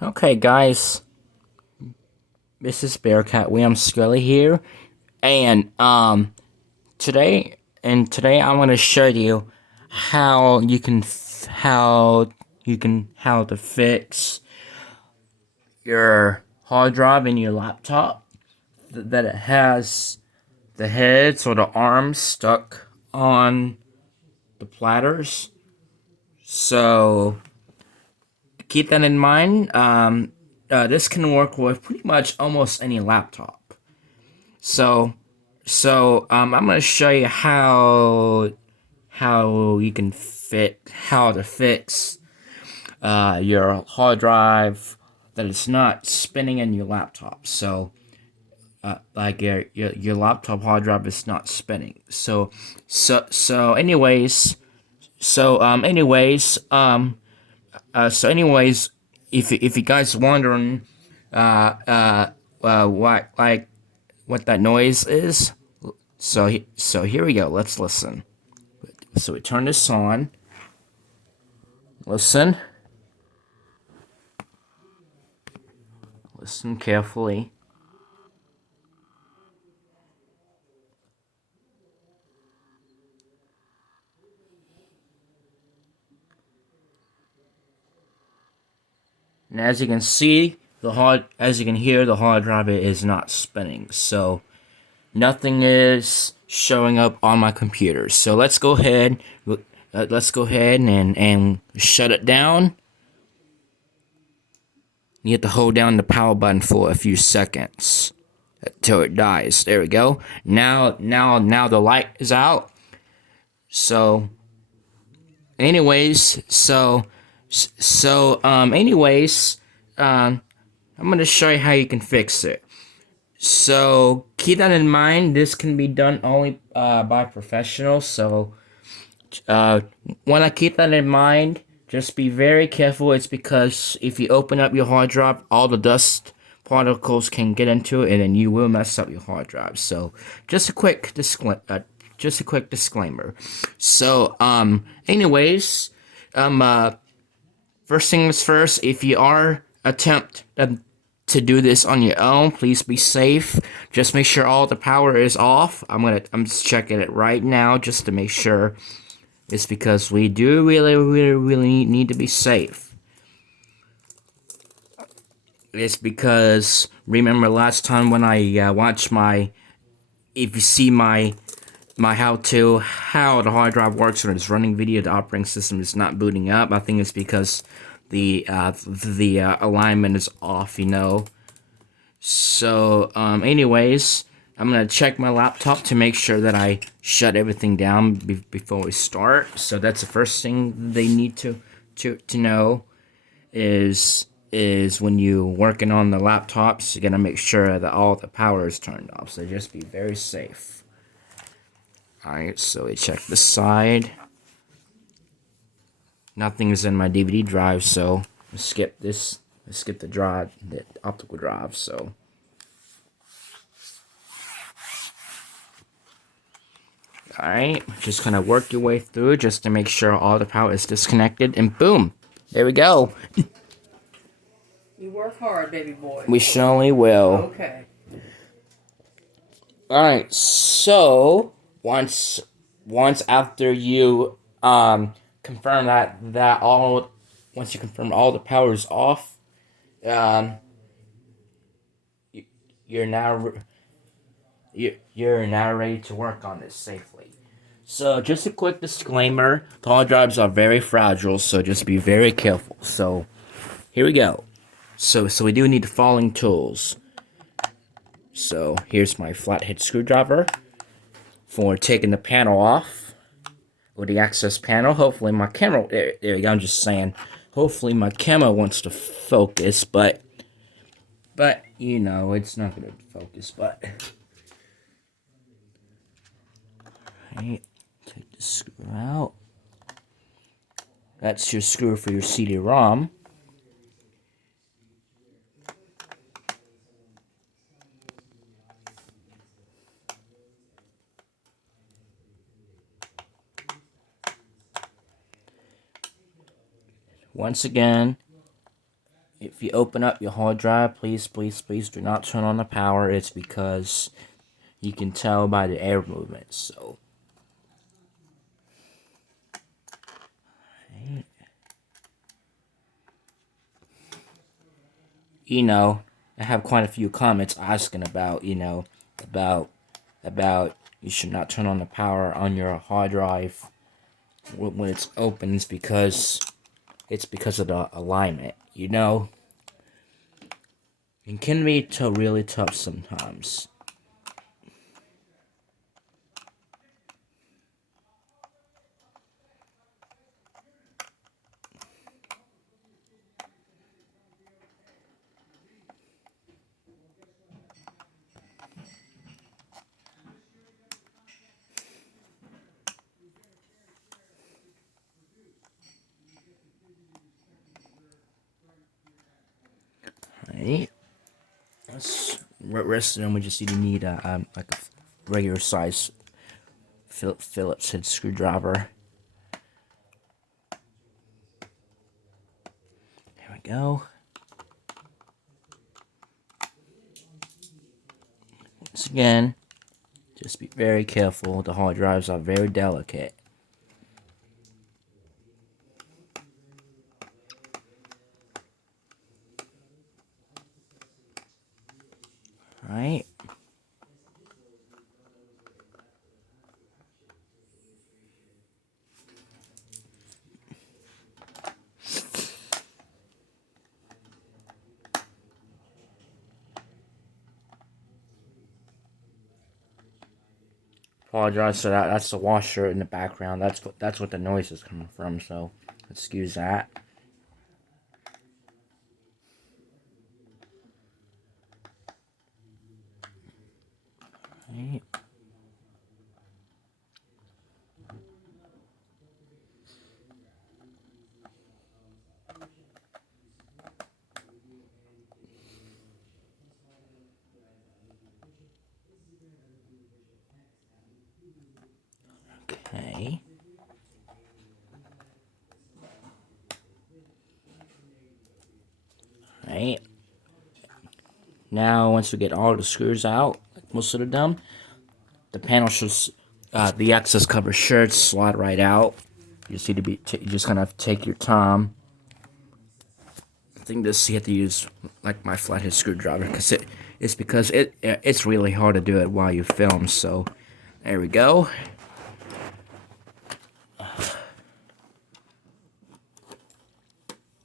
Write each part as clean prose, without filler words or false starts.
Okay, guys, this is Bearcat William Scully here, and today I want to show you how you can how to fix your hard drive in your laptop that it has the heads or the arms stuck on the platters. So keep that in mind. This can work with pretty much almost any laptop. So, I'm gonna show you how you can how to fix your hard drive that it's not spinning in your laptop. So, like your laptop hard drive is not spinning. Anyways, if you guys wondering, what that noise is, so here we go. Let's listen. So we turn this on. Listen. Listen carefully. And as you can see, as you can hear, the hard drive is not spinning. So nothing is showing up on my computer. So let's go ahead and shut it down. You have to hold down the power button for a few seconds until it dies. There we go. Now the light is out. So, anyways, anyways, I'm gonna show you how you can fix it. So keep that in mind. This can be done only by professionals. So uh, when I keep that in mind, just be very careful. It's because if you open up your hard drive, all the dust particles can get into it, and then you will mess up your hard drive. So just a quick disclaimer. So anyways, first things first. If you are attempt to do this on your own, please be safe. Just make sure all the power is off. I'm just checking it right now just to make sure. It's because we do really need to be safe. It's because remember last time when I watched if you see my how the hard drive works when it's running video, the operating system is not booting up. I think it's because the alignment is off, you know. So anyways, I'm gonna check my laptop to make sure that I shut everything down before we start. So that's the first thing they need to know is when you working on the laptops, you gotta make sure that all the power is turned off. So just be very safe. All right, so we check the side. Nothing is in my DVD drive, so let's skip this. Let's skip the drive, the optical drive. So. Alright, just kind of work your way through just to make sure all the power is disconnected, and boom! There we go. You work hard, baby boy. We surely will. Okay. Alright, so once after you confirm that all once you confirm all the power is off, um you're now you're now ready to work on this safely. So just a quick disclaimer, the hard drives are very fragile, so just be very careful. So here we go. So we do need the following tools. So here's my flathead screwdriver for taking the panel off, or the access panel. Hopefully my camera, there we go, I'm just saying, hopefully my camera wants to focus, but you know, it's not gonna focus, but. Alright, take the screw out. That's your screw for your CD-ROM. Once again, if you open up your hard drive, please, please, please do not turn on the power. It's because you can tell by the air movement. So, you know, I have quite a few comments asking about, about about you should not turn on the power on your hard drive when it's open. It's because of the alignment. It can be really tough sometimes. Right? Rest of them we just need like a regular size Phillips head screwdriver. There we go. Once again, just be very careful. The hard drives are very delicate. Right? Apologize for that. That's the washer in the background. That's what the noise is coming from. So excuse that. Right. Okay. Right. Now, once we get all the screws out, like most of them, the panel should, the excess cover should slide right out. You just need to you just kind of take your time. I think you have to use like my flathead screwdriver because it's really hard to do it while you film. So, there we go.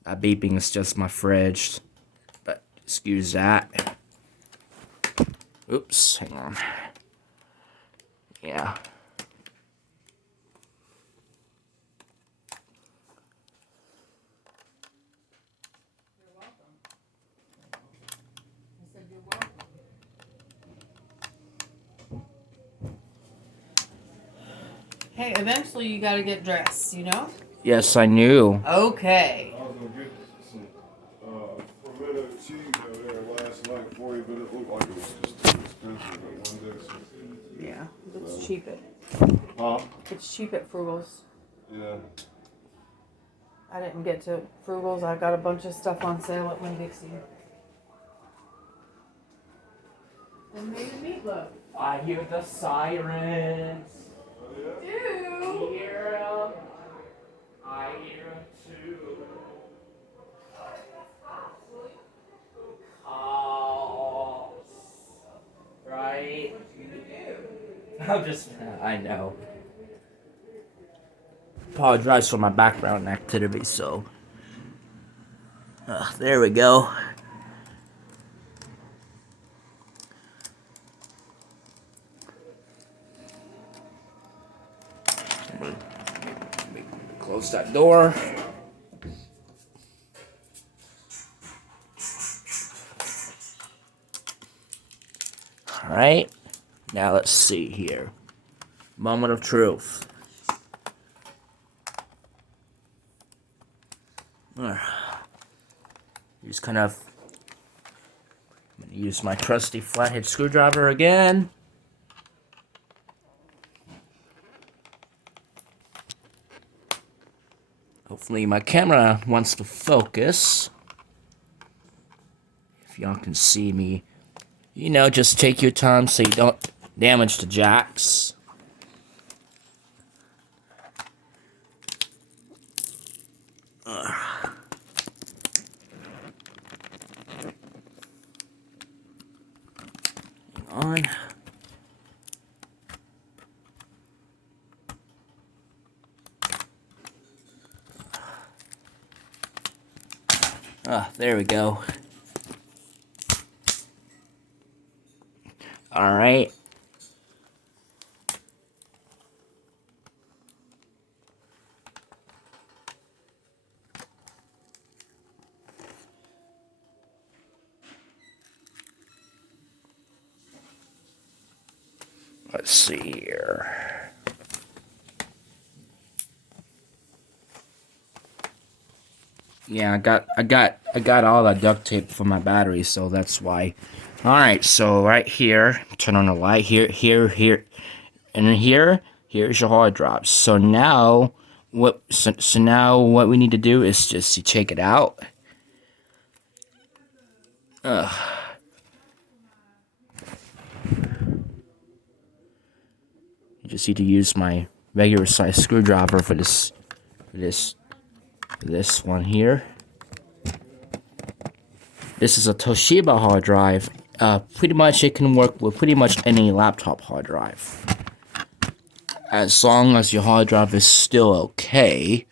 That beeping is just my fridge, but excuse that. Oops, hang on. Yeah. You're welcome. I said you're welcome. Hey, eventually you gotta get dressed, you know? Yes, I knew. Okay. I was gonna get some pimento cheese over there last night for you, but it looked like it was just too expensive at one day. Yeah, let's cheap it. Huh? It's cheap at Frugal's. Yeah. I didn't get to Frugal's. I got a bunch of stuff on sale at Winn-Dixie. And made a meatloaf. I hear the sirens. Do? Hear 'em. I hear 'em too. Calls. Right? I'm just. I know. Apologize for my background activity, so. There we go. Let me close that door. Alright. Now let's see here. Moment of truth. Just kind of I'm gonna use my trusty flathead screwdriver again. Hopefully my camera wants to focus. If y'all can see me, you know, just take your time so you don't damage the jacks. Hang on. There we go. All right. Let's see here. Yeah, I got all that duct tape for my battery, so that's why. All right, so right here, turn on the light here, and here's your hard drive. So now, so now what we need to do is just to take it out. You just need to use my regular size screwdriver for this one here. This is a Toshiba hard drive. Pretty much it can work with pretty much any laptop hard drive. As long as your hard drive is still okay,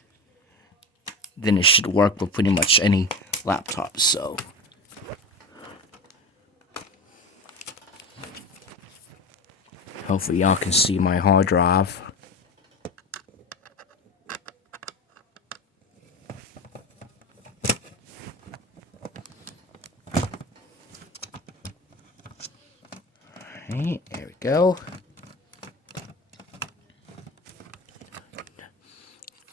then it should work with pretty much any laptop, so. Hopefully y'all can see my hard drive. Alright, there we go.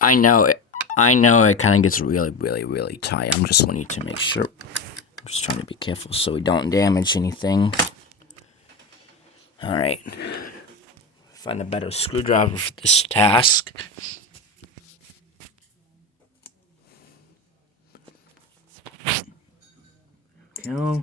I know it kind of gets really tight. I'm just wanting to make sure. I'm just trying to be careful so we don't damage anything. Alright. Find a better screwdriver for this task. Go.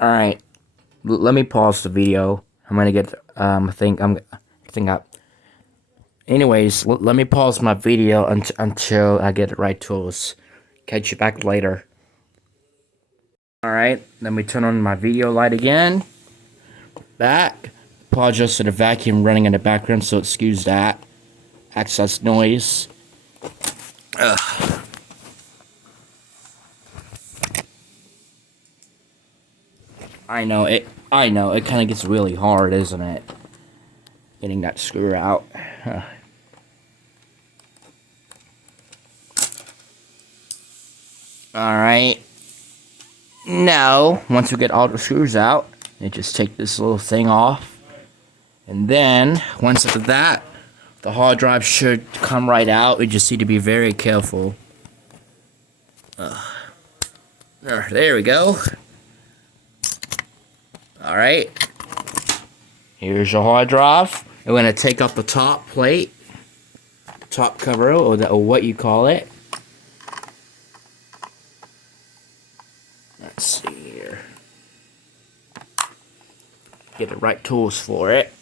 Alright, let me pause the video. I'm gonna get, anyways, let me pause my video until I get the right tools. Catch you back later. Alright, let me turn on my video light again. Back. Apologize for the vacuum running in the background, so excuse that. Excess noise. Ugh. I know it kind of gets really hard, isn't it? Getting that screw out. Alright. Now, once we get all the screws out, you just take this little thing off. And then, once after that, the hard drive should come right out. We just need to be very careful. There we go. Alright. Here's your hard drive. I'm going to take up the top plate. Top cover, or what you call it. Let's see here. Get the right tools for it.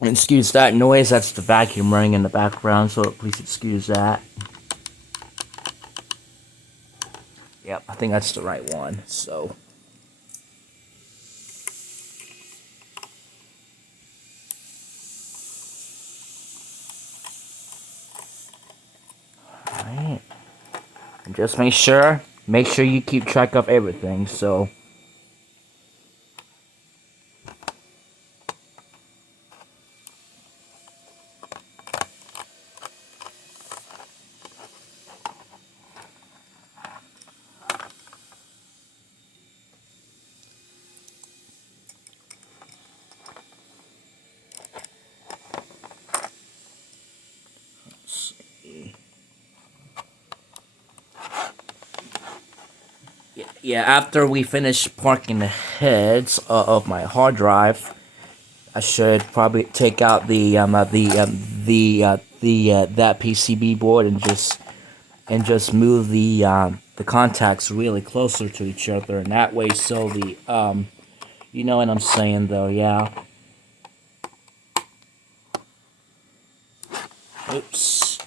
And excuse that noise, that's the vacuum running in the background, so please excuse that. Yep, I think that's the right one, so. Alright. And just make sure you keep track of everything, so. yeah, after we finish parking the heads of my hard drive, I should probably take out that PCB board and just move the contacts really closer to each other, and that way, so you know what I'm saying, though, yeah. Oops.